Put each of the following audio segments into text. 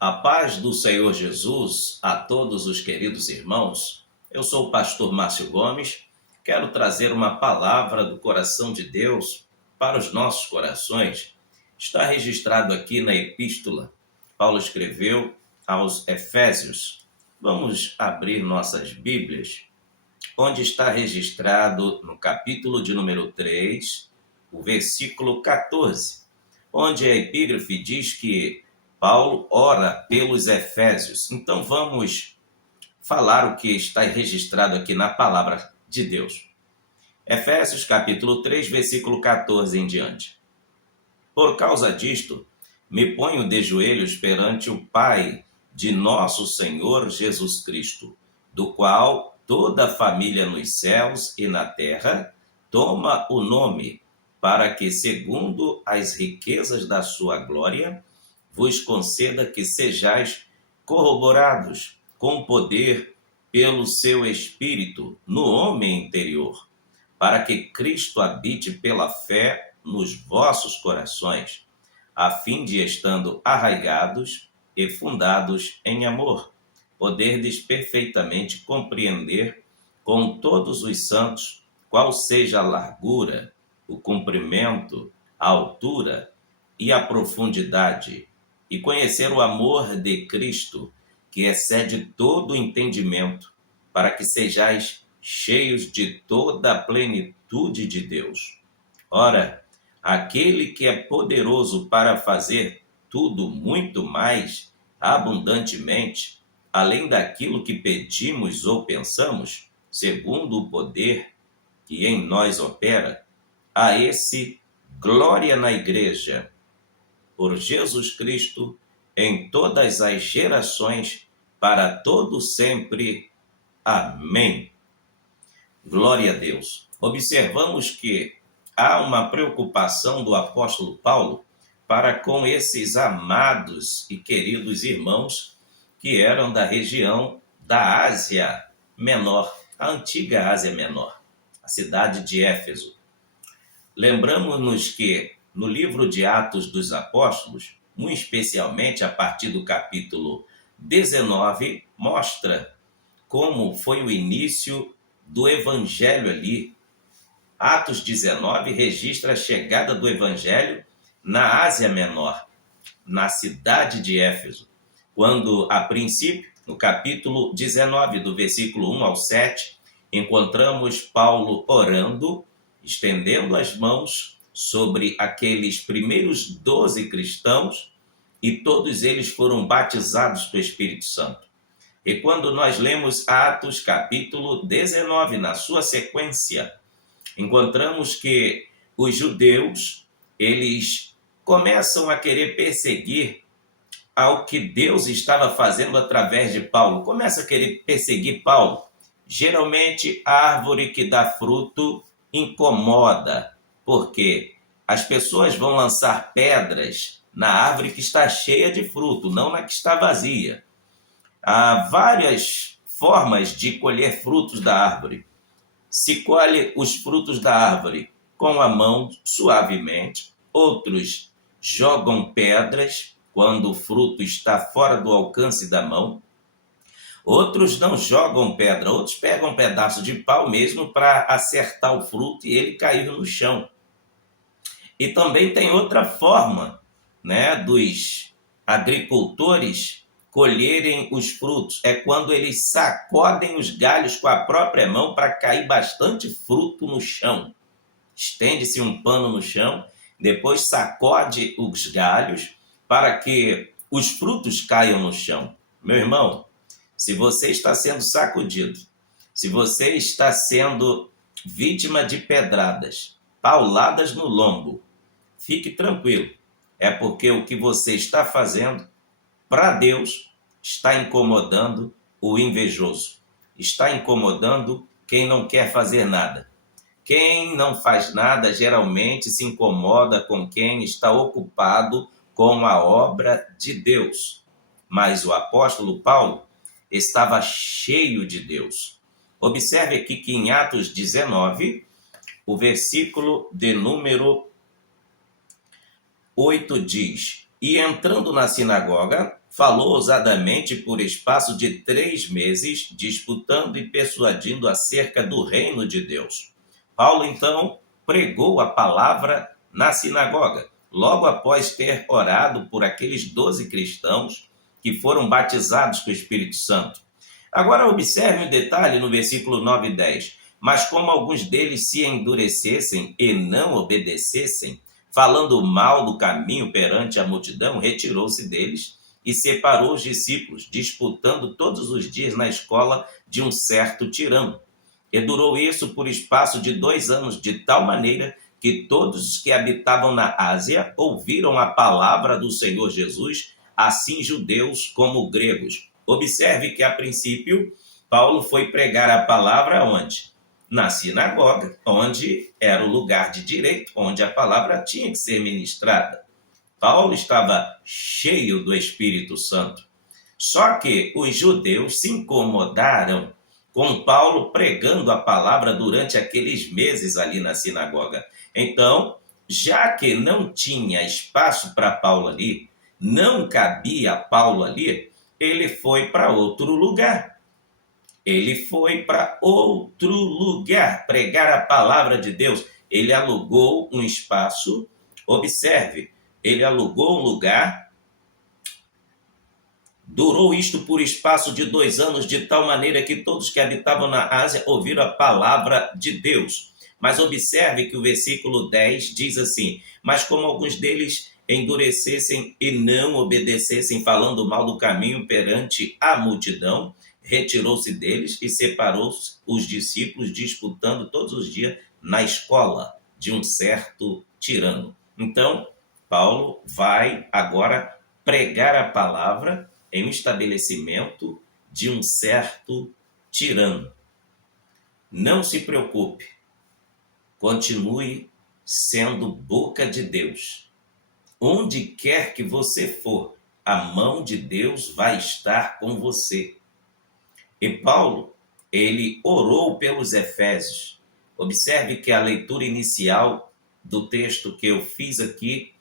A paz do Senhor Jesus a todos os queridos irmãos. Eu sou o pastor Márcio Gomes. Quero trazer uma palavra do coração de Deus para os nossos corações. Está registrado aqui na epístola. Paulo escreveu aos Efésios. Vamos abrir nossas Bíblias, onde está registrado no capítulo de número 3, o versículo 14, onde a epígrafe diz que Paulo ora pelos Efésios. Então vamos falar o que está registrado aqui na palavra de Deus. Efésios capítulo 3, versículo 14 em diante. Por causa disto, me ponho de joelhos perante o Pai de nosso Senhor Jesus Cristo, do qual toda a família nos céus e na terra toma o nome, para que, segundo as riquezas da sua glória, vos conceda que sejais corroborados com poder pelo seu Espírito no homem interior, para que Cristo habite pela fé nos vossos corações, a fim de, estando arraigados e fundados em amor, poderdes perfeitamente compreender com todos os santos qual seja a largura, o comprimento, a altura e a profundidade, e conhecer o amor de Cristo, que excede todo o entendimento, para que sejais cheios de toda a plenitude de Deus. Ora, aquele que é poderoso para fazer tudo muito mais abundantemente, além daquilo que pedimos ou pensamos, segundo o poder que em nós opera, a esse glória na Igreja, por Jesus Cristo, em todas as gerações, para todo sempre. Amém. Glória a Deus. Observamos que há uma preocupação do apóstolo Paulo para com esses amados e queridos irmãos que eram da região da Ásia Menor, a antiga Ásia Menor, a cidade de Éfeso. Lembramos-nos que no livro de Atos dos Apóstolos, muito especialmente a partir do capítulo 19, mostra como foi o início do evangelho ali. Atos 19 registra a chegada do evangelho na Ásia Menor, na cidade de Éfeso, quando, a princípio, no capítulo 19, do versículo 1 ao 7, encontramos Paulo orando, estendendo as mãos sobre aqueles primeiros 12 cristãos, e todos eles foram batizados com o Espírito Santo. E quando nós lemos Atos capítulo 19, na sua sequência, encontramos que os judeus, eles começam a querer perseguir ao que Deus estava fazendo através de Paulo. Começa a querer perseguir Paulo. Geralmente, a árvore que dá fruto incomoda, porque as pessoas vão lançar pedras na árvore que está cheia de fruto, não na que está vazia. Há várias formas de colher frutos da árvore. Se colhe os frutos da árvore com a mão, suavemente. Outros jogam pedras quando o fruto está fora do alcance da mão. Outros não jogam pedra, outros pegam um pedaço de pau mesmo para acertar o fruto e ele cair no chão. E também tem outra forma, dos agricultores colherem os frutos. É quando eles sacodem os galhos com a própria mão para cair bastante fruto no chão. Estende-se um pano no chão, depois sacode os galhos para que os frutos caiam no chão. Meu irmão, se você está sendo sacudido, se você está sendo vítima de pedradas, pauladas no lombo, fique tranquilo. É porque o que você está fazendo para Deus está incomodando o invejoso, está incomodando quem não quer fazer nada. Quem não faz nada geralmente se incomoda com quem está ocupado com a obra de Deus. Mas o apóstolo Paulo estava cheio de Deus. Observe aqui que em Atos 19, o versículo de número 8 diz: E entrando na sinagoga, falou ousadamente por espaço de 3 meses, disputando e persuadindo acerca do reino de Deus. Paulo, então, pregou a palavra na sinagoga, logo após ter orado por aqueles 12 cristãos que foram batizados com o Espírito Santo. Agora observe um detalhe no versículo 9 e 10. Mas como alguns deles se endurecessem e não obedecessem, falando mal do caminho perante a multidão, retirou-se deles e separou os discípulos, disputando todos os dias na escola de um certo tirano. E durou isso por espaço de 2 anos, de tal maneira que todos os que habitavam na Ásia ouviram a palavra do Senhor Jesus, assim judeus como gregos. Observe que, a princípio, Paulo foi pregar a palavra onde? Na sinagoga, onde era o lugar de direito, onde a palavra tinha que ser ministrada. Paulo estava cheio do Espírito Santo. Só que os judeus se incomodaram com Paulo pregando a palavra durante aqueles meses ali na sinagoga. Então, já que não tinha espaço para Paulo ali, não cabia Paulo ali, ele foi para outro lugar. Ele foi para outro lugar pregar a palavra de Deus. Ele alugou um espaço, observe, ele alugou um lugar. Durou isto por espaço de 2 anos, de tal maneira que todos que habitavam na Ásia ouviram a palavra de Deus. Mas observe que o versículo 10 diz assim: mas como alguns deles endurecessem e não obedecessem, falando mal do caminho perante a multidão, retirou-se deles e separou os discípulos, disputando todos os dias na escola de um certo tirano. Então, Paulo vai agora pregar a palavra em um estabelecimento de um certo tirano. Não se preocupe, continue sendo boca de Deus. Onde quer que você for, a mão de Deus vai estar com você. E Paulo, ele orou pelos Efésios. Observe que a leitura inicial do texto que eu fiz aqui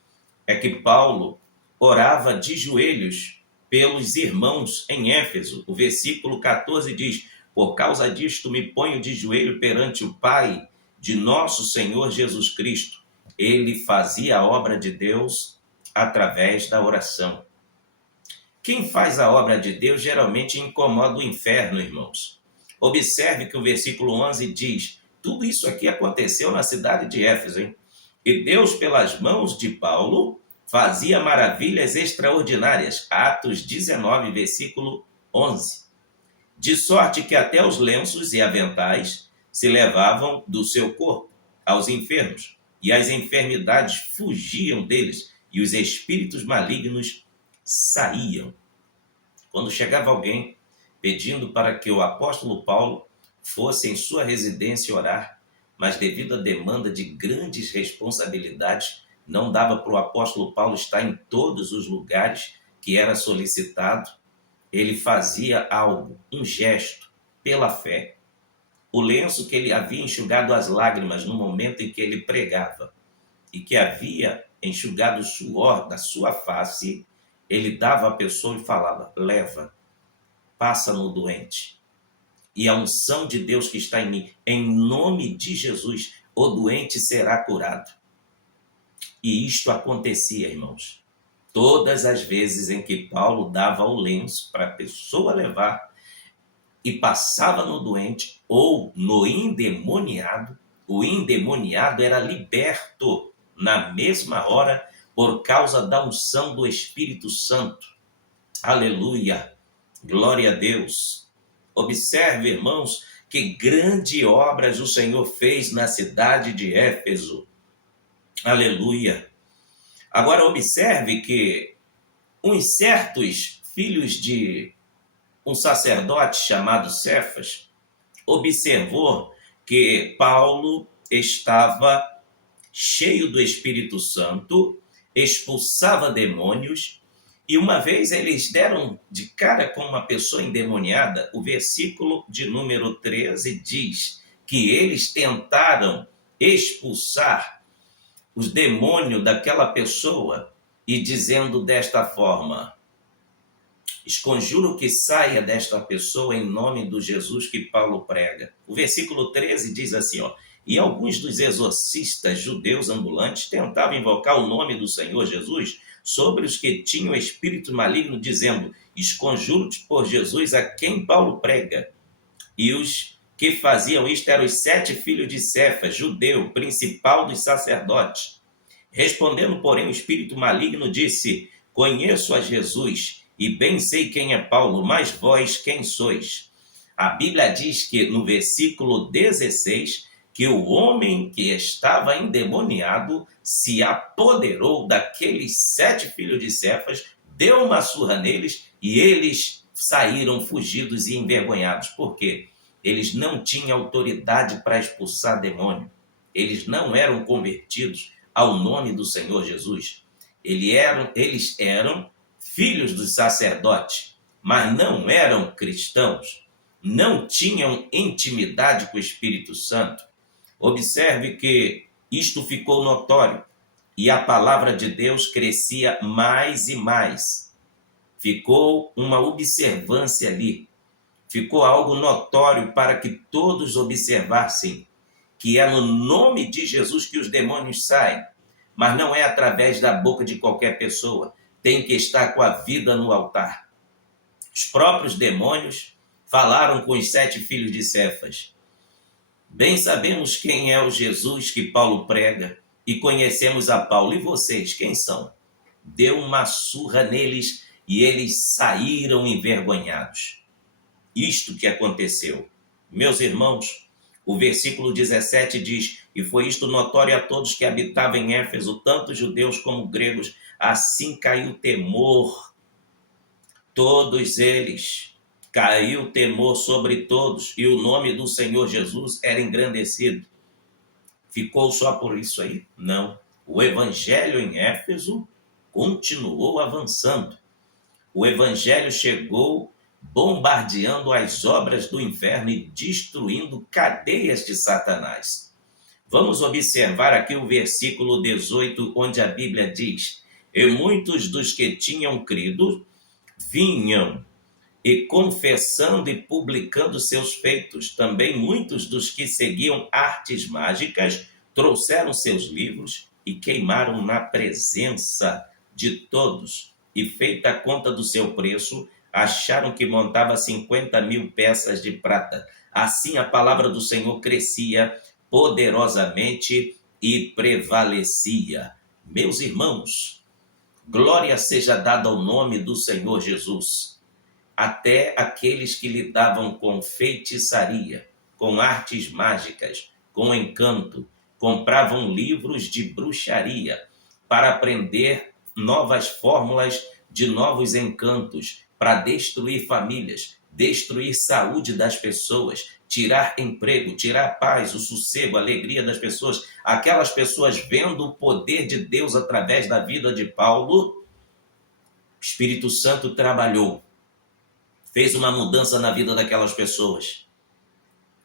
é que Paulo orava de joelhos pelos irmãos em Éfeso. O versículo 14 diz: por causa disto me ponho de joelho perante o Pai de nosso Senhor Jesus Cristo. Ele fazia a obra de Deus através da oração. Quem faz a obra de Deus geralmente incomoda o inferno, irmãos. Observe que o versículo 11 diz: tudo isso aqui aconteceu na cidade de Éfeso, hein? E Deus, pelas mãos de Paulo, fazia maravilhas extraordinárias. Atos 19, versículo 11. De sorte que até os lenços e aventais se levavam do seu corpo aos enfermos, e as enfermidades fugiam deles, e os espíritos malignos saíam. Quando chegava alguém pedindo para que o apóstolo Paulo fosse em sua residência orar, mas devido à demanda de grandes responsabilidades, não dava para o apóstolo Paulo estar em todos os lugares que era solicitado, ele fazia algo, um gesto, pela fé. O lenço que ele havia enxugado as lágrimas no momento em que ele pregava e que havia enxugado o suor da sua face, ele dava à pessoa e falava: leva, passa no doente. E a unção de Deus que está em mim, em nome de Jesus, o doente será curado. E isto acontecia, irmãos. Todas as vezes em que Paulo dava o lenço para a pessoa levar e passava no doente ou no endemoniado, o endemoniado era liberto na mesma hora por causa da unção do Espírito Santo. Aleluia! Glória a Deus! Observe, irmãos, que grandes obras o Senhor fez na cidade de Éfeso. Aleluia! Agora observe que uns certos filhos de um sacerdote chamado Cefas observou que Paulo estava cheio do Espírito Santo, expulsava demônios, e uma vez eles deram de cara com uma pessoa endemoniada. O versículo de número 13 diz que eles tentaram expulsar os demônios daquela pessoa e dizendo desta forma: Esconjuro que saia desta pessoa em nome do Jesus que Paulo prega. O versículo 13 diz assim, ó: e alguns dos exorcistas judeus ambulantes tentavam invocar o nome do Senhor Jesus sobre os que tinham espírito maligno, dizendo: esconjuro-te por Jesus a quem Paulo prega. E os que faziam isto eram os 7 filhos de Cefas, judeu, principal dos sacerdotes. Respondendo, porém, o espírito maligno disse: conheço a Jesus e bem sei quem é Paulo, mas vós quem sois? A Bíblia diz que no versículo 16, que o homem que estava endemoniado se apoderou daqueles 7 filhos de Cefas, deu uma surra neles e eles saíram fugidos e envergonhados. Por quê? Eles não tinham autoridade para expulsar demônio. Eles não eram convertidos ao nome do Senhor Jesus. Eles eram filhos dos sacerdotes, mas não eram cristãos. Não tinham intimidade com o Espírito Santo. Observe que isto ficou notório e a palavra de Deus crescia mais e mais. Ficou uma observância ali. Ficou algo notório para que todos observassem que é no nome de Jesus que os demônios saem, mas não é através da boca de qualquer pessoa. Tem que estar com a vida no altar. Os próprios demônios falaram com os 7 filhos de Cefas: bem sabemos quem é o Jesus que Paulo prega e conhecemos a Paulo. E vocês, quem são? Deu uma surra neles e eles saíram envergonhados. Isto que aconteceu. Meus irmãos, o versículo 17 diz: e foi isto notório a todos que habitavam em Éfeso, tanto judeus como gregos, assim caiu temor. Todos eles, caiu temor sobre todos, e o nome do Senhor Jesus era engrandecido. Ficou só por isso aí? Não. O evangelho em Éfeso continuou avançando. O evangelho chegou bombardeando as obras do inferno e destruindo cadeias de Satanás. Vamos observar aqui o versículo 18, onde a Bíblia diz: e muitos dos que tinham crido vinham e confessando e publicando seus feitos. Também muitos dos que seguiam artes mágicas trouxeram seus livros e queimaram na presença de todos. E feita a conta do seu preço, acharam que montava 50.000 peças de prata. Assim a palavra do Senhor crescia poderosamente e prevalecia. Meus irmãos, glória seja dada ao nome do Senhor Jesus. Até aqueles que lidavam com feitiçaria, com artes mágicas, com encanto, compravam livros de bruxaria para aprender novas fórmulas de novos encantos, para destruir famílias, destruir saúde das pessoas, tirar emprego, tirar paz, o sossego, a alegria das pessoas. Aquelas pessoas vendo o poder de Deus através da vida de Paulo, o Espírito Santo trabalhou, fez uma mudança na vida daquelas pessoas.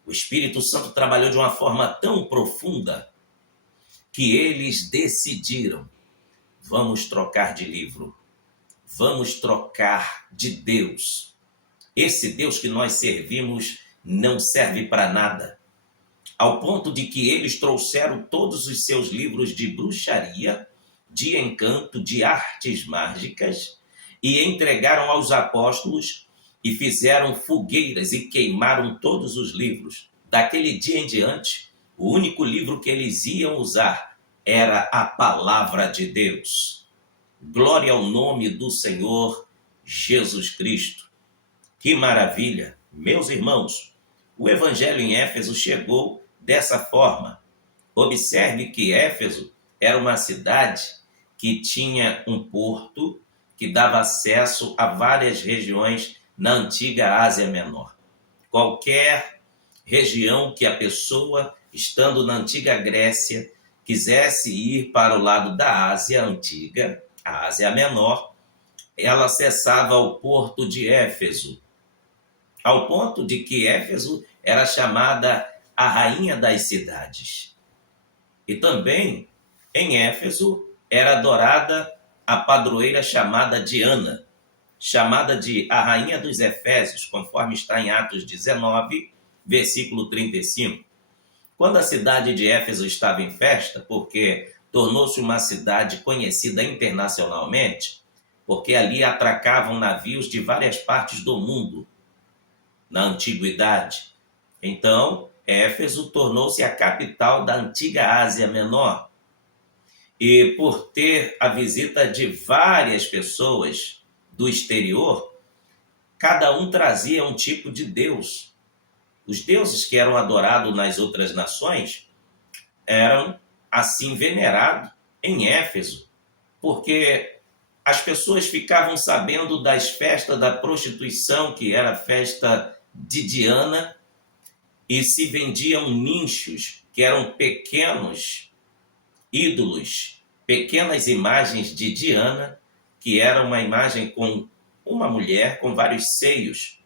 O Espírito Santo trabalhou de uma forma tão profunda que eles decidiram: vamos trocar de livro, vamos trocar de Deus. Esse Deus que nós servimos não serve para nada. Ao ponto de que eles trouxeram todos os seus livros de bruxaria, de encanto, de artes mágicas, e entregaram aos apóstolos e fizeram fogueiras e queimaram todos os livros. Daquele dia em diante, o único livro que eles iam usar era a palavra de Deus. Glória ao nome do Senhor Jesus Cristo. Que maravilha! Meus irmãos, o evangelho em Éfeso chegou dessa forma. Observe que Éfeso era uma cidade que tinha um porto que dava acesso a várias regiões na antiga Ásia Menor. Qualquer região que a pessoa, estando na antiga Grécia, quisesse ir para o lado da Ásia Antiga, a Ásia Menor, ela acessava o porto de Éfeso, ao ponto de que Éfeso era chamada a rainha das cidades. E também, em Éfeso, era adorada a padroeira chamada Diana. chamada de a Rainha dos Efésios, conforme está em Atos 19, versículo 35. Quando a cidade de Éfeso estava em festa, porque tornou-se uma cidade conhecida internacionalmente, porque ali atracavam navios de várias partes do mundo na antiguidade. Então, Éfeso tornou-se a capital da antiga Ásia Menor. E por ter a visita de várias pessoas do exterior, cada um trazia um tipo de deus. Os deuses que eram adorados nas outras nações eram assim venerados em Éfeso, porque as pessoas ficavam sabendo das festas da prostituição, que era a festa de Diana, e se vendiam nichos, que eram pequenos ídolos, pequenas imagens de Diana, que era uma imagem com uma mulher com vários seios.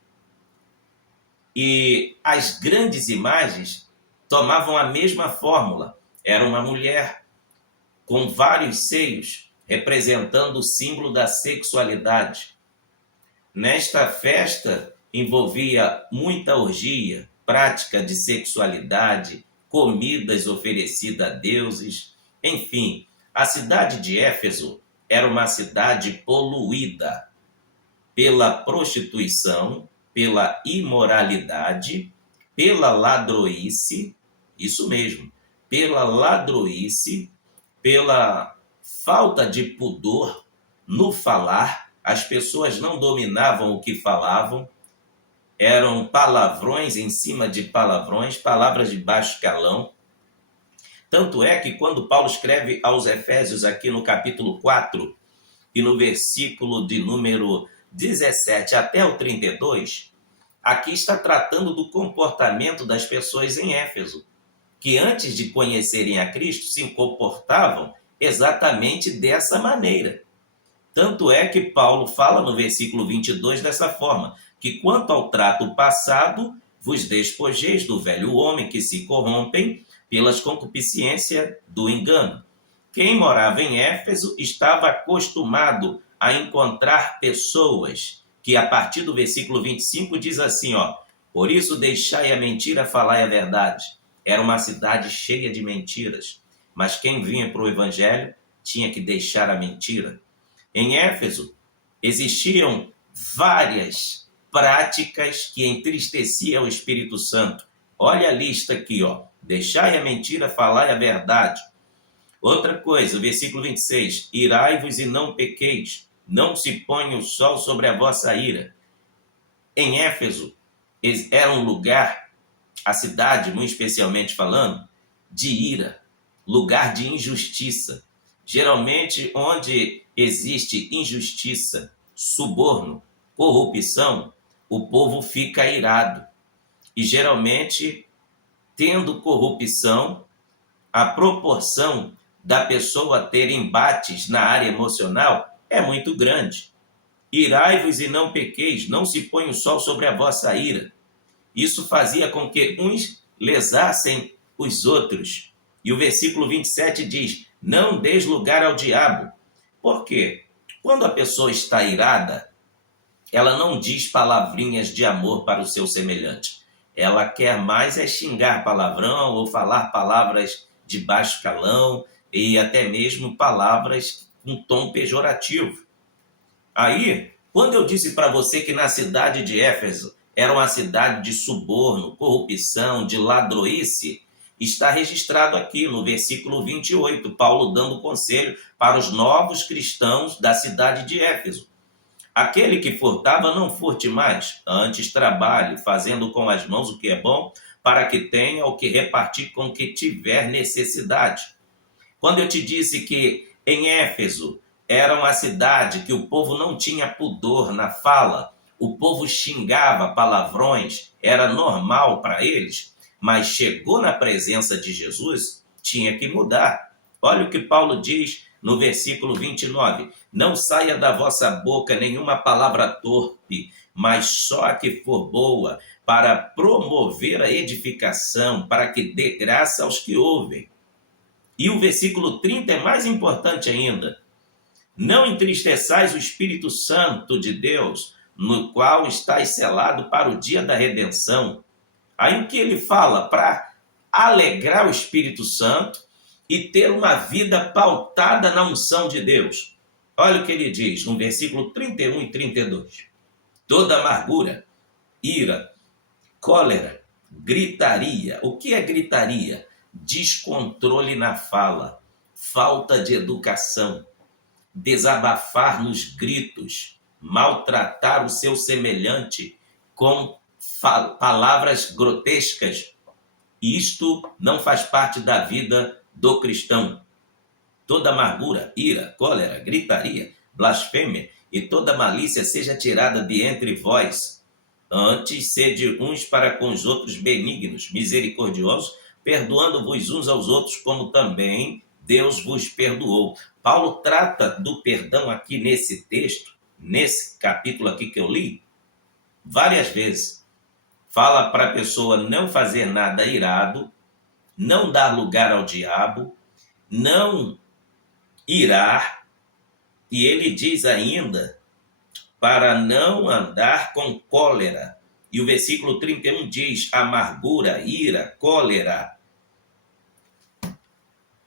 E as grandes imagens tomavam a mesma fórmula. Era uma mulher com vários seios, representando o símbolo da sexualidade. Nesta festa envolvia muita orgia, prática de sexualidade, comidas oferecidas a deuses. Enfim, a cidade de Éfeso era uma cidade poluída pela prostituição, pela imoralidade, pela ladroice, isso mesmo, pela ladroice, pela falta de pudor no falar. As pessoas não dominavam o que falavam, eram palavrões em cima de palavrões, palavras de baixo calão. Tanto é que quando Paulo escreve aos Efésios aqui no capítulo 4 e no versículo de número 17 até o 32, aqui está tratando do comportamento das pessoas em Éfeso, que antes de conhecerem a Cristo se comportavam exatamente dessa maneira. Tanto é que Paulo fala no versículo 22 dessa forma, que quanto ao trato passado, vos despojeis do velho homem que se corrompem pelas concupiscências do engano. Quem morava em Éfeso estava acostumado a encontrar pessoas que, a partir do versículo 25, diz assim, por isso deixai a mentira, falai a verdade. Era uma cidade cheia de mentiras, mas quem vinha para o evangelho tinha que deixar a mentira. Em Éfeso existiam várias práticas que entristeciam o Espírito Santo. Olha a lista aqui, deixai a mentira, falai a verdade. Outra coisa, versículo 26, irai-vos e não pequeis, não se ponha o sol sobre a vossa ira. Em Éfeso era um lugar, a cidade, muito especialmente falando, de ira, lugar de injustiça. Geralmente, onde existe injustiça, suborno, corrupção, o povo fica irado. E geralmente, tendo corrupção, a proporção da pessoa ter embates na área emocional é muito grande. Irai-vos e não pequeis, não se põe o sol sobre a vossa ira. Isso fazia com que uns lesassem os outros. E o versículo 27 diz, não deis lugar ao diabo. Por quê? Quando a pessoa está irada, ela não diz palavrinhas de amor para o seu semelhante. Ela quer mais é xingar palavrão ou falar palavras de baixo calão e até mesmo palavras com tom pejorativo. Aí, quando eu disse para você que na cidade de Éfeso era uma cidade de suborno, corrupção, de ladroice, está registrado aqui no versículo 28, Paulo dando conselho para os novos cristãos da cidade de Éfeso. Aquele que furtava, não furte mais, antes trabalhe, fazendo com as mãos o que é bom, para que tenha o que repartir com o que tiver necessidade. Quando eu te disse que em Éfeso era uma cidade que o povo não tinha pudor na fala, o povo xingava palavrões, era normal para eles, mas chegou na presença de Jesus, tinha que mudar. Olha o que Paulo diz no versículo 29, não saia da vossa boca nenhuma palavra torpe, mas só a que for boa, para promover a edificação, para que dê graça aos que ouvem. E o versículo 30 é mais importante ainda, Não entristeçais o Espírito Santo de Deus, no qual estáis selado para o dia da redenção. Aí o que ele fala? Para alegrar o Espírito Santo e ter uma vida pautada na unção de Deus. Olha o que ele diz no versículo 31 e 32. Toda amargura, ira, cólera, gritaria. O que é gritaria? Descontrole na fala, falta de educação, desabafar nos gritos, maltratar o seu semelhante com palavras grotescas. Isto não faz parte da vida do cristão. Toda amargura, ira, cólera, gritaria, blasfêmia e toda malícia seja tirada de entre vós. Antes, sede uns para com os outros benignos, misericordiosos, perdoando-vos uns aos outros, como também Deus vos perdoou. Paulo trata do perdão aqui nesse texto, nesse capítulo aqui que eu li, várias vezes. Fala para a pessoa não fazer nada irado, não dar lugar ao diabo, não irar, e ele diz ainda para não andar com cólera. E o versículo 31 diz: amargura, ira, cólera.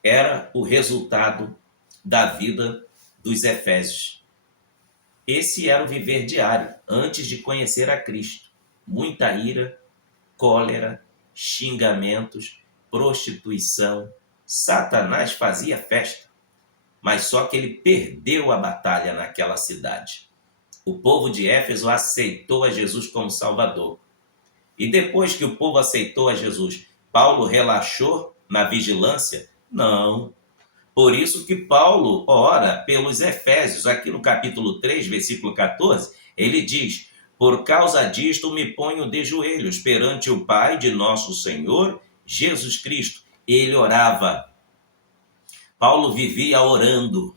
Era o resultado da vida dos Efésios. Esse era o viver diário, antes de conhecer a Cristo. Muita ira, cólera, xingamentos, prostituição. Satanás fazia festa, mas só que ele perdeu a batalha naquela cidade. O povo de Éfeso aceitou a Jesus como Salvador. E depois que o povo aceitou a Jesus, Paulo relaxou na vigilância? Não. Por isso que Paulo ora pelos Efésios. Aqui no capítulo 3, versículo 14, ele diz: por causa disto me ponho de joelhos perante o Pai de nosso Senhor Jesus Cristo. Ele orava. Paulo vivia orando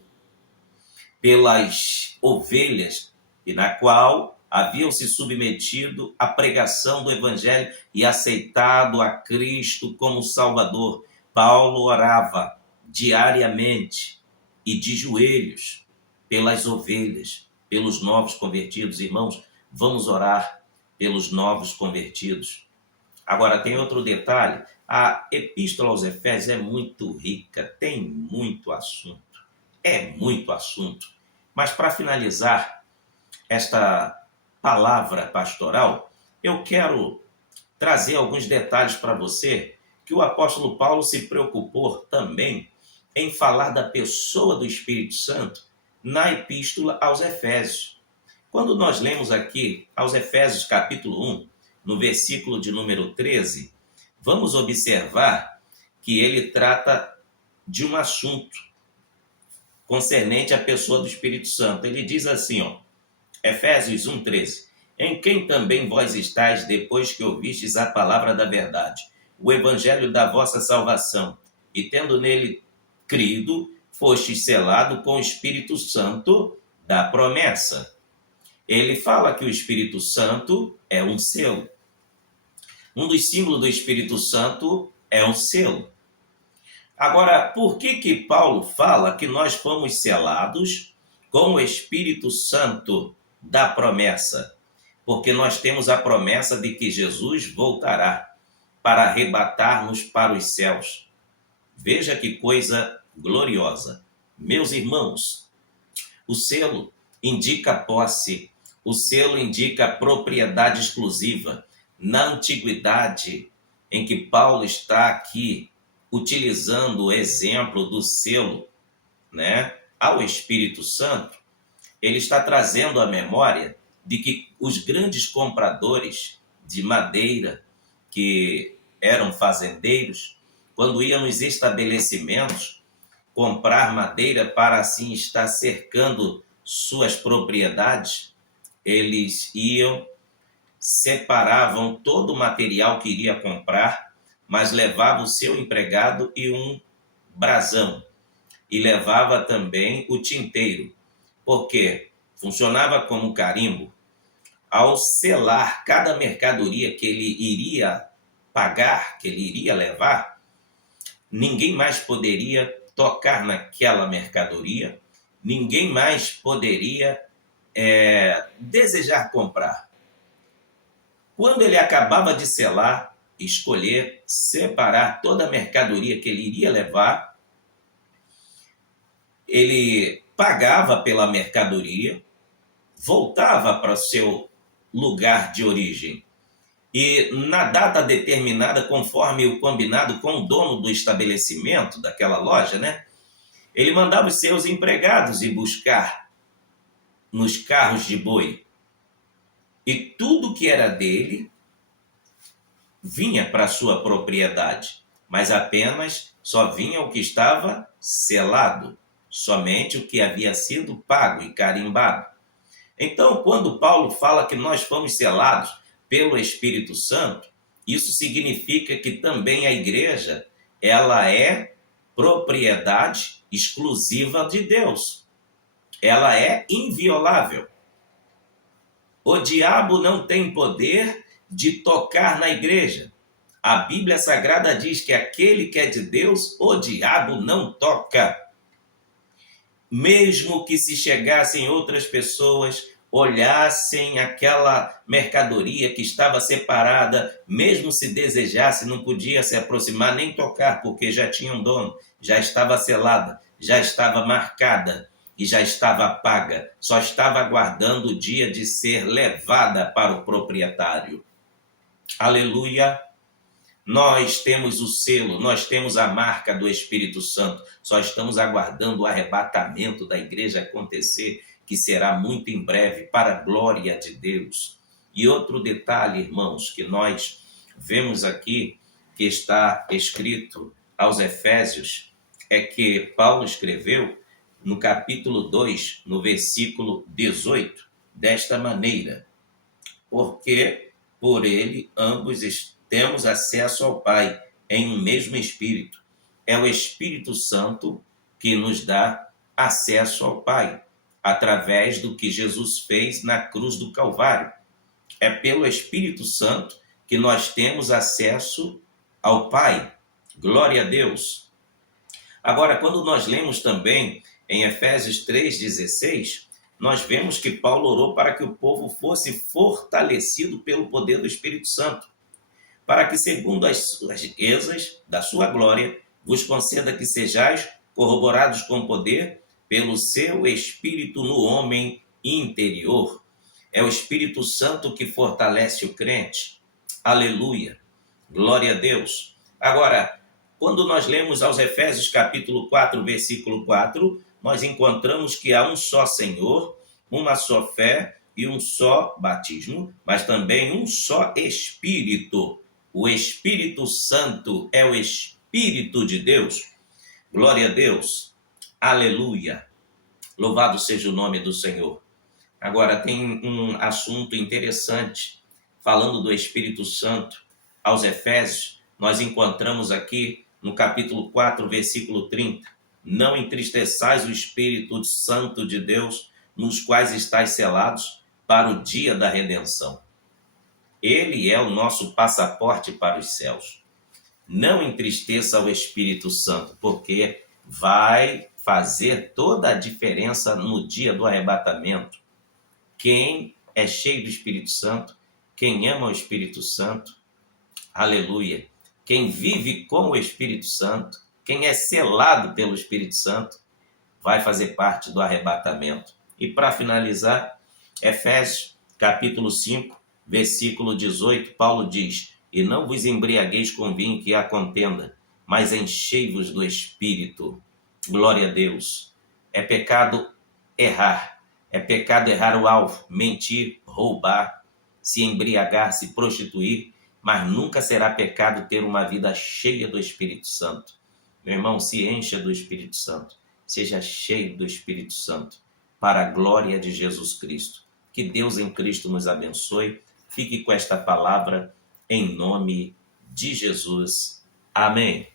pelas ovelhas, e na qual haviam se submetido à pregação do Evangelho e aceitado a Cristo como Salvador. Paulo orava diariamente e de joelhos pelas ovelhas, pelos novos convertidos. Irmãos, vamos orar pelos novos convertidos. Agora, tem outro detalhe. A Epístola aos Efésios é muito rica, tem muito assunto. É muito assunto. Mas para finalizar esta palavra pastoral, eu quero trazer alguns detalhes para você que o apóstolo Paulo se preocupou também em falar da pessoa do Espírito Santo na Epístola aos Efésios. Quando nós lemos aqui aos Efésios capítulo 1, no versículo de número 13, vamos observar que ele trata de um assunto concernente à pessoa do Espírito Santo. Ele diz assim, Efésios 1:13, em quem também vós estáis depois que ouvistes a palavra da verdade, o evangelho da vossa salvação, e tendo nele crido, fostes selado com o Espírito Santo da promessa. Ele fala que o Espírito Santo é um selo. Um dos símbolos do Espírito Santo é um selo. Agora, por que Paulo fala que nós fomos selados com o Espírito Santo da promessa? Porque nós temos a promessa de que Jesus voltará para arrebatar-nos para os céus. Veja que coisa gloriosa. Meus irmãos, o selo indica posse, o selo indica propriedade exclusiva. Na antiguidade, em que Paulo está aqui utilizando o exemplo do selo, ao Espírito Santo, ele está trazendo à memória de que os grandes compradores de madeira, que eram fazendeiros, quando iam nos estabelecimentos comprar madeira para assim estar cercando suas propriedades, eles iam, separavam todo o material que iria comprar, mas levava o seu empregado e um brasão, e levava também o tinteiro, porque funcionava como carimbo. Ao selar cada mercadoria que ele iria pagar, que ele iria levar, ninguém mais poderia tocar naquela mercadoria ninguém mais poderia desejar comprar. Quando ele acabava de selar, escolher, separar toda a mercadoria que ele iria levar, ele pagava pela mercadoria, voltava para o seu lugar de origem. E na data determinada, conforme o combinado com o dono do estabelecimento, daquela loja, né? Ele mandava os seus empregados ir buscar nos carros de boi. E tudo que era dele vinha para sua propriedade, mas apenas só vinha o que estava selado, somente o que havia sido pago e carimbado. Então, quando Paulo fala que nós fomos selados pelo Espírito Santo, isso significa que também a igreja, ela é propriedade exclusiva de Deus. Ela é inviolável. O diabo não tem poder de tocar na igreja. A Bíblia Sagrada diz que aquele que é de Deus, o diabo não toca. Mesmo que se chegassem outras pessoas, olhassem aquela mercadoria que estava separada, mesmo se desejasse, não podia se aproximar nem tocar, porque já tinha um dono, já estava selada, já estava marcada e já estava paga, só estava aguardando o dia de ser levada para o proprietário. Aleluia! Nós temos o selo, nós temos a marca do Espírito Santo, só estamos aguardando o arrebatamento da igreja acontecer, que será muito em breve, para a glória de Deus. E outro detalhe, irmãos, que nós vemos aqui, que está escrito aos Efésios, é que Paulo escreveu no capítulo 2, no versículo 18, desta maneira: porque por ele ambos temos acesso ao Pai em um mesmo Espírito. É o Espírito Santo que nos dá acesso ao Pai, através do que Jesus fez na cruz do Calvário. É pelo Espírito Santo que nós temos acesso ao Pai. Glória a Deus. Agora, quando nós lemos também em Efésios 3,16, nós vemos que Paulo orou para que o povo fosse fortalecido pelo poder do Espírito Santo, para que, segundo as riquezas da sua glória, vos conceda que sejais corroborados com poder pelo seu Espírito no homem interior. É o Espírito Santo que fortalece o crente. Aleluia. Glória a Deus. Agora, quando nós lemos aos Efésios capítulo 4, versículo 4, nós encontramos que há um só Senhor, uma só fé e um só batismo, mas também um só Espírito. O Espírito Santo é o Espírito de Deus. Glória a Deus. Aleluia. Louvado seja o nome do Senhor. Agora, tem um assunto interessante. Falando do Espírito Santo aos Efésios, nós encontramos aqui no capítulo 4, versículo 30. Não entristeçais o Espírito Santo de Deus, nos quais estáis selados para o dia da redenção. Ele é o nosso passaporte para os céus. Não entristeça o Espírito Santo, porque vai fazer toda a diferença no dia do arrebatamento. Quem é cheio do Espírito Santo, quem ama o Espírito Santo, aleluia, quem vive com o Espírito Santo, quem é selado pelo Espírito Santo, vai fazer parte do arrebatamento. E para finalizar, Efésios capítulo 5, versículo 18, Paulo diz: e não vos embriagueis com vinho que há contenda, mas enchei-vos do Espírito. Glória a Deus. É pecado errar o alvo, mentir, roubar, se embriagar, se prostituir, mas nunca será pecado ter uma vida cheia do Espírito Santo. Meu irmão, se encha do Espírito Santo, seja cheio do Espírito Santo, para a glória de Jesus Cristo. Que Deus em Cristo nos abençoe. Fique com esta palavra em nome de Jesus. Amém.